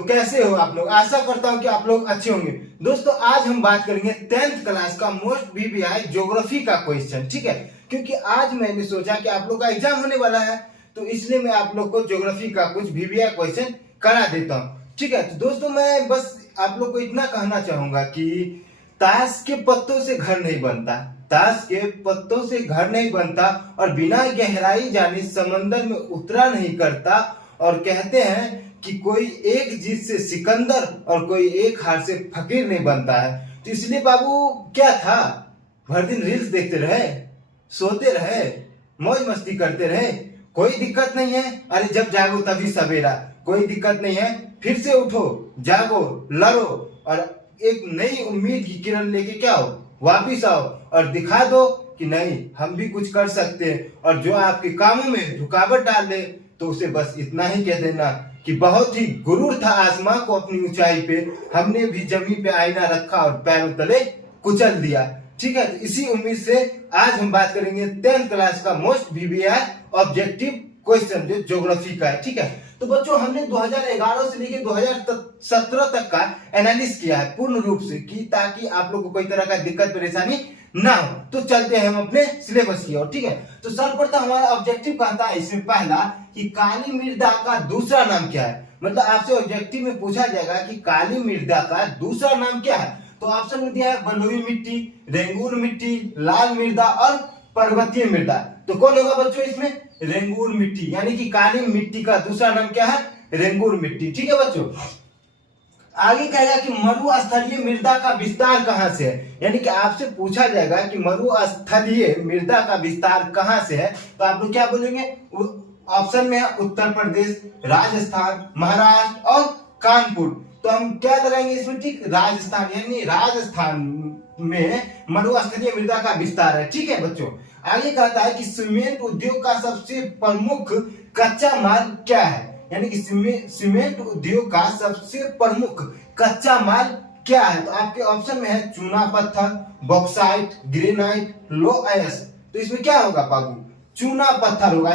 दोस्तों, कैसे हो आप लोग? आशा करता हूं कि आप लोग अच्छे होंगे। दोस्तों, आज हम बात करेंगे 10th क्लास का मोस्ट वीवीआई ज्योग्राफी का क्वेश्चन, ठीक है। क्योंकि आज मैंने सोचा कि आप लोग का एग्जाम होने वाला है, तो इसलिए मैं आप लोग को ज्योग्राफी का कुछ वीवीआई क्वेश्चन करा देता हूं, ठीक है। तो दोस्तों, मैं बस आप लोग को इतना कहना चाहूंगा कि ताश के पत्तों से घर नहीं बनता, ताश के पत्तों से घर नहीं बनता, और बिना गहराई जाने समंदर में उतरा नहीं करता। और कहते हैं कि कोई एक जीत से सिकंदर और कोई एक हार से फकीर नहीं बनता है। तो इसलिए बाबू क्या था, भर दिन रील्स देखते रहे, सोते रहे, मौज मस्ती करते रहे, कोई दिक्कत नहीं है। अरे जब जागो तभी सवेरा, कोई दिक्कत नहीं है। फिर से उठो, जागो, लड़ो, और एक नई उम्मीद की किरण लेके क्या हो, वापिस आओ और दिखा दो कि नहीं, हम भी कुछ कर सकते हैं। और जो आपके कामों में रुकावट डाल दे तो उसे बस इतना ही कह देना कि बहुत ही गुरूर था आसमां को अपनी ऊंचाई पे, हमने भी जमीन पे आईना रखा और पैरों तले कुचल दिया, ठीक है। तो इसी उम्मीद से आज हम बात करेंगे 10th क्लास का मोस्ट वीवीआई ऑब्जेक्टिव क्वेश्चन जो ज्योग्राफी का है, ठीक है। तो बच्चों, हमने 2011 से लेकर 2017 तक का एनालिसिस किया है पूर्ण रूप से, कि ताकि आप लोग को कोई तरह का दिक्कत परेशानी ना हो। तो चलते हैं हम अपने सिलेबस की ओर, ठीक है। तो सर्वप्रथम हमारा ऑब्जेक्टिव कहता है इसमें पहला कि काली मृदा का दूसरा नाम क्या है। मतलब आपसे ऑब्जेक्टिव में पूछा जाएगा कि काली मृदा का दूसरा नाम क्या है। तो ऑप्शन में दिया है बलुई मिट्टी, रेंगूर मिट्टी, लाल मृदा और पर्वतीय मृदा। तो कौन होगा बच्चों इसमें? रेंगूर मिट्टी, यानी कि काली मिट्टी का दूसरा नाम क्या है? रेंगूर मिट्टी, ठीक है बच्चों। आगे कहेगा कि मरुस्थलीय मृदा का विस्तार कहां से है, यानी कि आपसे पूछा जाएगा कि मरुस्थलीय मृदा का विस्तार कहां से है। तो आप लोग क्या बोलेंगे? ऑप्शन में है उत्तर प्रदेश, राजस्थान, महाराष्ट्र और कानपुर। तो हम क्या लगाएंगे इसमें? ठीक, राजस्थान, यानी राजस्थान में मरुस्थलीय मृदा का विस्तार है, ठीक है बच्चों। आगे कहता है कि सीमेंट उद्योग का सबसे प्रमुख कच्चा माल क्या है, यानी कि सीमेंट उद्योग का सबसे प्रमुख कच्चा माल क्या है। तो आपके ऑप्शन में है चूना पत्थर, बॉक्साइट, ग्रेनाइट, लो एस। तो इसमें क्या होगा बाबू? चूना पत्थर होगा,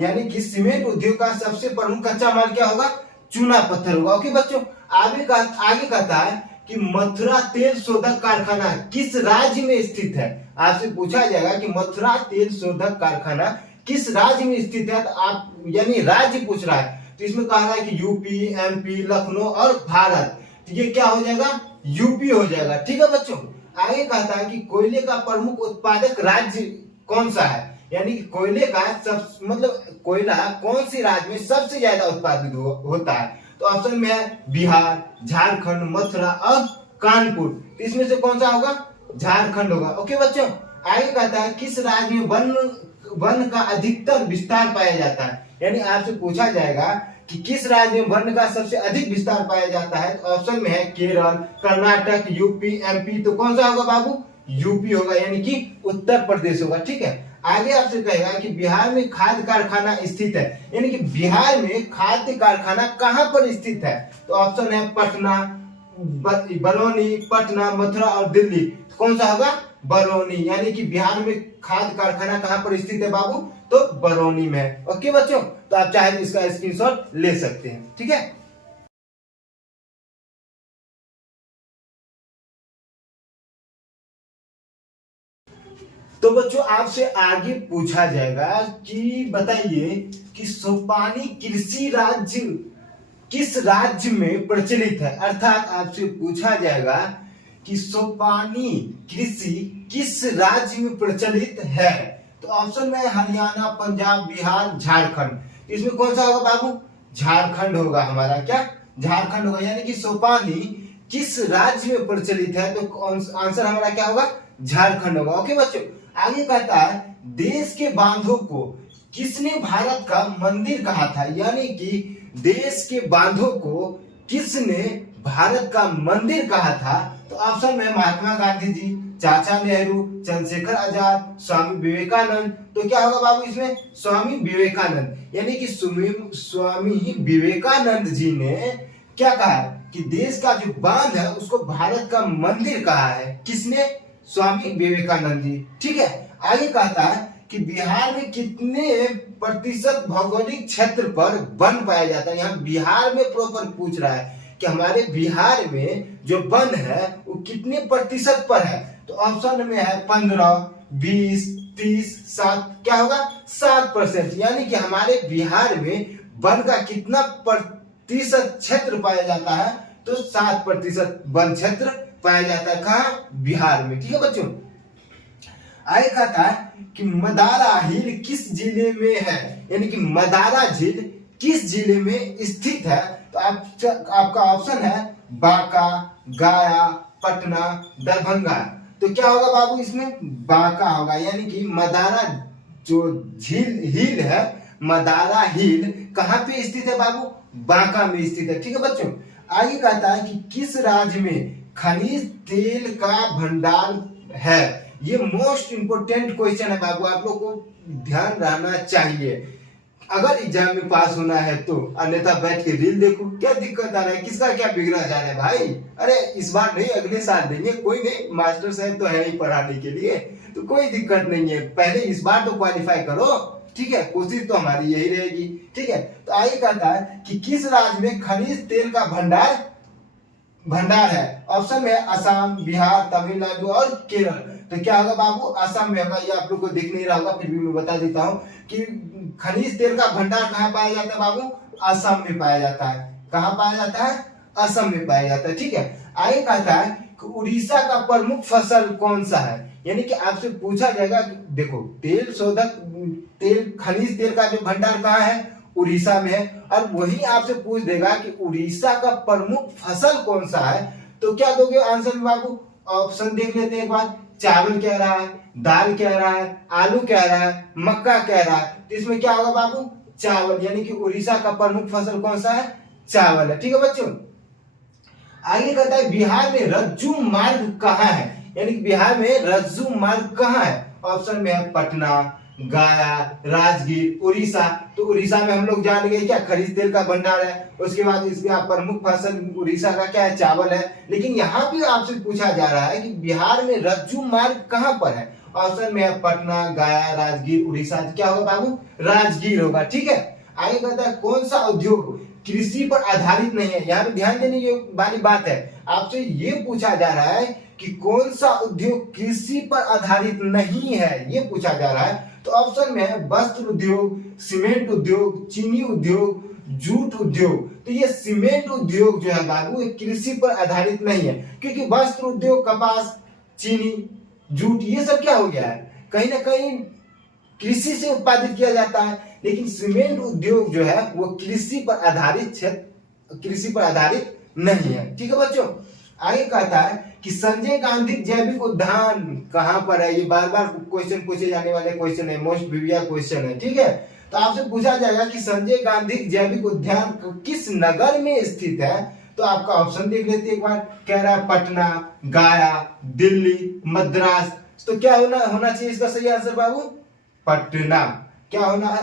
यानी कि सीमेंट उद्योग का सबसे प्रमुख कच्चा माल क्या होगा? चूना पत्थर होगा। ओके बच्चों, आगे कहता है कि मथुरा तेल शोधक कारखाना किस राज्य में स्थित है। आपसे पूछा जाएगा कि मथुरा तेल शोधक कारखाना किस राज्य में स्थित है। तो आप यानी राज्य पूछ रहा है, तो इसमें कह रहा है कि यूपी, एमपी, लखनऊ और भारत। तो ये क्या हो जाएगा? यूपी हो जाएगा, ठीक है बच्चों। आगे कहता है कि कोयले का प्रमुख उत्पादक राज्य कौन सा है, यानी कि कोयले का कोयला कौन सी राज्य में सबसे ज्यादा उत्पादित होता है। तो ऑप्शन में है बिहार, झारखंड, मथुरा और कानपुर। तो इसमें से कौन सा होगा? झारखंड होगा। ओके बच्चों, आगे कहता है किस राज्य में वन का अधिकतर विस्तार पाया जाता है, यानी आपसे पूछा जाएगा कि किस राज्य में वन का सबसे अधिक विस्तार पाया जाता है। तो ऑप्शन में है केरल, कर्नाटक, यूपी, एमपी। तो कौन सा होगा बाबू? यूपी होगा, यानी कि उत्तर प्रदेश होगा, ठीक है। आगे आपसे कहेगा कि बिहार में खाद्य कारखाना स्थित है, यानी कि बिहार में खाद्य कारखाना कहां पर स्थित है। तो ऑप्शन है पटना, बरौनी, पटना, मथुरा और दिल्ली। तो कौन सा होगा? बरौनी, यानी कि बिहार में खाद्य कारखाना कहां पर स्थित है बाबू? तो बरौनी में। ओके बच्चों, तो आप चाहे तो इसका स्क्रीनशॉट ले सकते हैं, ठीक है। तो बच्चों, आपसे आगे पूछा जाएगा कि बताइए कि सोपानी कृषि राज्य किस राज्य में प्रचलित है। अर्थात आपसे पूछा जाएगा कि सोपानी कृषि किस राज्य में प्रचलित है। तो ऑप्शन में हरियाणा, पंजाब, बिहार, झारखंड। इसमें कौन सा होगा बाबू? झारखंड होगा हमारा, क्या? झारखंड होगा, यानी कि सोपानी किस राज्य में प्रचलित है। तो आंसर हमारा क्या होगा? झारखंड होगा। ओके बच्चों, आगे कहता है देश के बांधों को किसने भारत का मंदिर कहा था, यानी कि देश के बांधों को किसने भारत का मंदिर कहा था। तो ऑप्शन में महात्मा गांधी जी, चाचा नेहरू, चंद्रशेखर आजाद, स्वामी विवेकानंद। तो क्या होगा बाबू इसमें? स्वामी विवेकानंद, यानी कि स्वामी विवेकानंद जी ने क्या कहा कि देश का जो बांध है उसको भारत का मंदिर कहा है। किसने? स्वामी विवेकानंद जी, ठीक है। आगे कहता है कि बिहार में कितने प्रतिशत भौगोलिक क्षेत्र पर वन पाया जाता है। यहाँ बिहार में प्रॉपर पूछ रहा है कि हमारे बिहार में जो वन है वो कितने प्रतिशत पर है। तो ऑप्शन में है 15, 20, 30, 7, क्या होगा 7%। यानी कि हमारे बिहार में वन का कितना प्रतिशत क्षेत्र पाया जाता है, तो 7% वन क्षेत्र पाया जाता है। कहाँ? बिहार में। ठीक है बच्चों, आगे कहता है कि मदारा झील किस जिले में है, यानी कि मदारा झील किस जिले में स्थित है। तो आपका ऑप्शन है बांका, गया, पटना, दरभंगा। तो क्या होगा बाबू इसमें? बांका होगा। यानी कि मदारा जो झील है, मदारा झील कहाँ पे स्थित है बाबू? बांका में स्थित है। ठीक है बच्चों, आगे कहता है कि किस राज्य में खनिज तेल का भंडार है। ये मोस्ट इंपोर्टेंट क्वेश्चन है बाबू, आप लोग को ध्यान रहना चाहिए अगर एग्जाम में पास होना है तो। अन्यथा बैठ के रील देखो, क्या दिक्कत आ रहा है, किसका क्या बिगड़ा जा रहा है भाई। अरे इस बार नहीं, अगले साल देंगे, कोई नहीं, मास्टर साहब तो है ही पढ़ाने के लिए, तो कोई दिक्कत नहीं है। पहले इस बार तो क्वालिफाई करो, ठीक है, कोशिश तो हमारी यही रहेगी। ठीक है, तो आगे कहता है कि किस राज्य में खनिज तेल का भंडार है। ऑप्शन में असम, बिहार, तमिलनाडु और केरल। तो क्या होगा बाबू? असम में होगा। ये आप लोग को दिख नहीं रहा होगा, फिर भी मैं बता देता हूँ कि खनिज तेल का भंडार कहाँ पाया जाता है बाबू? असम में पाया जाता है। कहाँ पाया जाता है? असम में पाया जाता है। ठीक है, आगे कहता है कि उड़ीसा का प्रमुख फसल कौन सा है। यानी कि आपसे पूछा जाएगा कि देखो खनिज तेल का जो भंडार कहाँ है? उड़ीसा में है। और वही आपसे पूछ देगा कि उड़ीसा का प्रमुख फसल कौन सा है, तो क्या दोगे आंसर में बाबू? ऑप्शन देख लेते हैं एक बार। चावल कह रहा है, दाल कह रहा है, आलू कह रहा है, मक्का कह रहा है। तो इसमें क्या होगा बाबू? चावल। यानी कि उड़ीसा का प्रमुख फसल कौन सा है? चावल है। ठीक है बच्चों, आगे कहता है बिहार में रज्जू मार्ग कहाँ है। यानी कि बिहार में रज्जू मार्ग कहाँ है। ऑप्शन में है पटना, गया, राजगीर, उड़ीसा। तो उड़ीसा में हम लोग जान गए क्या? खनिज तेल का भंडार है। उसके बाद इसमें प्रमुख फसल उड़ीसा का क्या है? चावल है। लेकिन यहाँ भी आपसे पूछा जा रहा है कि बिहार में रज्जू मार्ग कहाँ पर है। ऑप्शन में है पटना, गया, राजगीर, उड़ीसा। क्या होगा बाबू? राजगीर होगा। ठीक है, आगे कहता है कौन सा उद्योग कृषि पर आधारित नहीं है। यहाँ पे ध्यान देने वाली बात है, आपसे ये पूछा जा रहा है कि कौन सा उद्योग कृषि पर आधारित नहीं है, ये पूछा जा रहा है। तो ऑप्शन में है वस्त्र उद्योग, सीमेंट उद्योग, चीनी उद्योग, जूट उद्योग। तो ये सीमेंट उद्योग जो है बाबू ये कृषि पर आधारित नहीं है, क्योंकि वस्त्र उद्योग, कपास, चीनी, जूट, ये सब क्या हो गया है? कहीं ना कहीं कृषि से उत्पादित किया जाता है। लेकिन सीमेंट उद्योग जो है वो कृषि पर आधारित नहीं है। ठीक है बच्चों, आगे कहता है कि संजय गांधी जैविक उद्यान कहाँ पर है। ये बार बार क्वेश्चन पूछे जाने वाले क्वेश्चन है, मोस्ट प्रीवियस क्वेश्चन है। ठीक है, तो आपसे पूछा जाएगा कि संजय गांधी जैविक उद्यान किस नगर में स्थित है। तो आपका ऑप्शन देख लेते हैं एक बार। कह रहा है पटना, गया, दिल्ली, मद्रास। तो क्या होना चाहिए इसका सही आंसर बाबू? पटना। क्या होना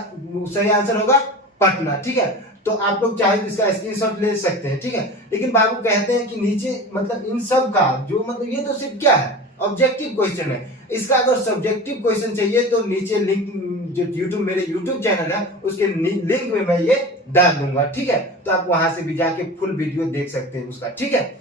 सही आंसर होगा? पटना। ठीक है, तो आप लोग चाहे इसका स्क्रीनशॉट ले सकते हैं। ठीक है, लेकिन बाबू कहते हैं कि नीचे मतलब इन सब का जो मतलब ये तो सिर्फ क्या है? ऑब्जेक्टिव क्वेश्चन है। इसका अगर सब्जेक्टिव क्वेश्चन चाहिए तो नीचे लिंक जो मेरे यूट्यूब चैनल है उसके लिंक में मैं ये डाल दूंगा। ठीक है, तो आप वहां से भी जाके फुल वीडियो देख सकते हैं उसका। ठीक है,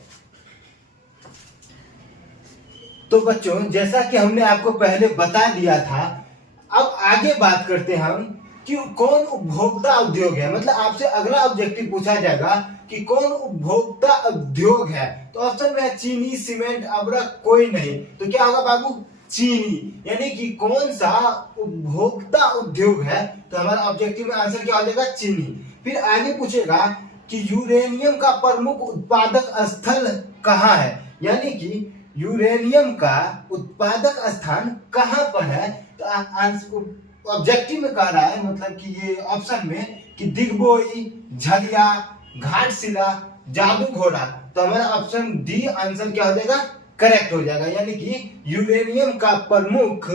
तो बच्चों जैसा कि हमने आपको पहले बता दिया था, अब आगे बात करते हैं हम कि कौन उपभोक्ता उद्योग है। मतलब आपसे अगला ऑब्जेक्टिव पूछा जाएगा कि कौन उपभोक्ता उद्योग है। तो ऑप्शन में है चीनी, सीमेंट, अबरक, कोई नहीं। तो क्या होगा बाबू? चीनी। यानी कि कौन सा उपभोक्ता उद्योग है, तो हमारा ऑब्जेक्टिव में आंसर क्या हो जाएगा? चीनी। फिर आगे पूछेगा कि यूरेनियम का प्रमुख उत्पादक स्थल कहाँ है। यानी कि यूरेनियम का उत्पादक स्थान कहाँ पर है। तो आंसर ऑब्जेक्टिव में कह रहा है, मतलब कि ये ऑप्शन में कि दिग्बोई, झलिया, घाटशिला, जादूघोड़ा। तो हमारा ऑप्शन डी आंसर क्या हो जाएगा? करेक्ट हो जाएगा। यानी कि यूरेनियम का प्रमुख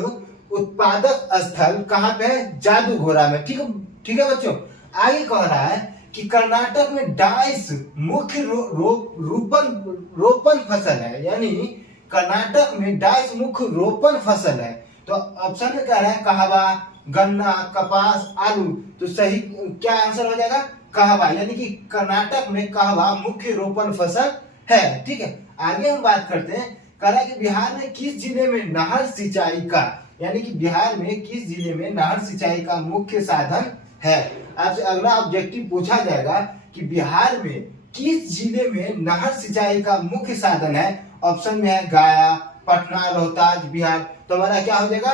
उत्पादक स्थल कहाँ पे है? जादूघोड़ा में। ठीक है बच्चों, आगे कह रहा है कि कर्नाटक में डाइस मुख्य रोपण फसल है। यानी कर्नाटक में डाइस मुख्य रोपण फसल है। तो ऑप्शन में कह रहा है कहवा, गन्ना, कपास, आलू। तो सही क्या आंसर हो जाएगा? कहवा, यानी कि कर्नाटक में कहवा मुख्य रोपण फसल है। ठीक है, आगे हम बात करते हैं। कह रहा है कि बिहार में किस जिले में नहर सिंचाई का, यानी कि बिहार में किस जिले में नहर सिंचाई का मुख्य साधन है। आपसे अगला ऑब्जेक्टिव पूछा जाएगा कि बिहार में किस जिले में नहर सिंचाई का मुख्य साधन है। ऑप्शन में है गया, पटना, रोहतास, बिहार। तो हमारा क्या हो जाएगा?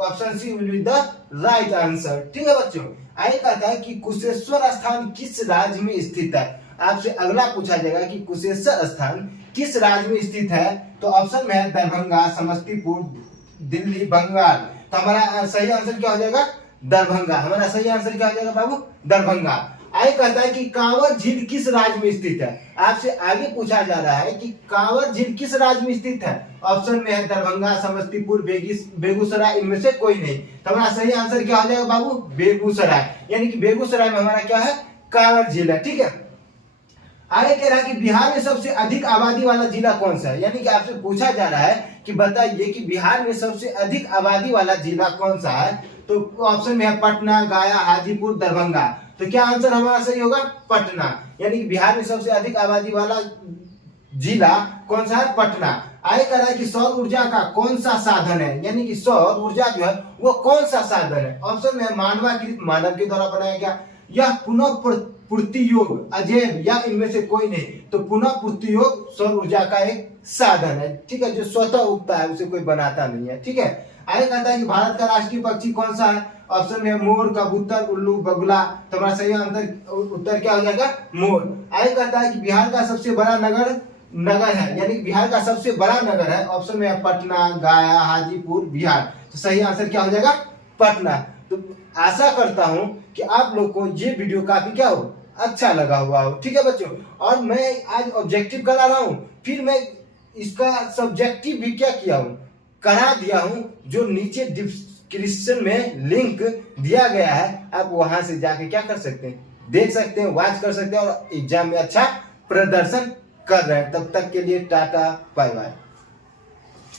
Option C will be the right answer. ठीक है बच्चों, आगे कहता है कि कुशेश्वर स्थान किस राज्य में स्थित है। आपसे अगला पूछा जाएगा कि कुशेश्वर स्थान किस राज्य में स्थित है। तो ऑप्शन में है दरभंगा, समस्तीपुर, दिल्ली, बंगाल। तो हमारा सही आंसर क्या हो जाएगा? दरभंगा। हमारा सही आंसर क्या हो जाएगा बाबू? दरभंगा। आगे कहता है कि कांवर झील किस राज्य में स्थित है। आपसे आगे पूछा जा रहा है कि कांवर झील किस राज्य में स्थित है। ऑप्शन में है दरभंगा, समस्तीपुर, बेगूसराय, इनमें से कोई नहीं। तो हमारा सही आंसर क्या हो जाएगा बाबू? बेगूसराय, यानी कि बेगूसराय में हमारा क्या है? कांवर झील है। ठीक है, आगे कह रहा है कि बिहार में सबसे अधिक आबादी वाला जिला कौन सा है। यानी कि आपसे पूछा जा रहा है कि बताइए कि बिहार में सबसे अधिक आबादी वाला जिला कौन सा है। तो ऑप्शन में है पटना, गया, हाजीपुर, दरभंगा। तो क्या आंसर हमारा सही होगा? पटना, यानी कि बिहार में सबसे अधिक आबादी वाला जिला कौन सा है? पटना। आगे कह रहा है कि सौर ऊर्जा का कौन सा साधन है, यानी कि सौर ऊर्जा जो है वो कौन सा साधन है। ऑप्शन में मानवाकृत, मानव के द्वारा बनाया गया, यह पुनः पूर्ति योग, अजैव, या इनमें से कोई नहीं। तो पुनः पूर्ति योग सौर ऊर्जा का एक साधन है। ठीक है, जो स्वतः उगता है, उसे कोई बनाता नहीं है। ठीक है, आगे कहता है कि भारत का राष्ट्रीय पक्षी कौन सा है। ऑप्शन में मोर, कबूतर, उल्लू, बगुला। तो हमारा सही उत्तर क्या हो जाएगा? मोर। आगे कहता है कि बिहार का सबसे बड़ा नगर है, यानी बिहार का सबसे बड़ा नगर है। ऑप्शन में है पटना, गया, हाजीपुर, बिहार। तो सही आंसर क्या हो जाएगा? पटना। तो आशा करता हूं कि आप लोग को ये वीडियो काफी क्या हो, अच्छा लगा हुआ हो। ठीक है बच्चों, और मैं आज ऑब्जेक्टिव करा रहा हूं, फिर मैं इसका सब्जेक्टिव भी क्या किया हूं, करा दिया हूं। जो नीचे डिस्क्रिप्शन में लिंक दिया गया है, आप वहां से जाके क्या कर सकते हैं, देख सकते हैं, वॉच कर सकते हैं और एग्जाम में अच्छा प्रदर्शन कर रहे हैं। तब तक के लिए टाटा, बाय बाय।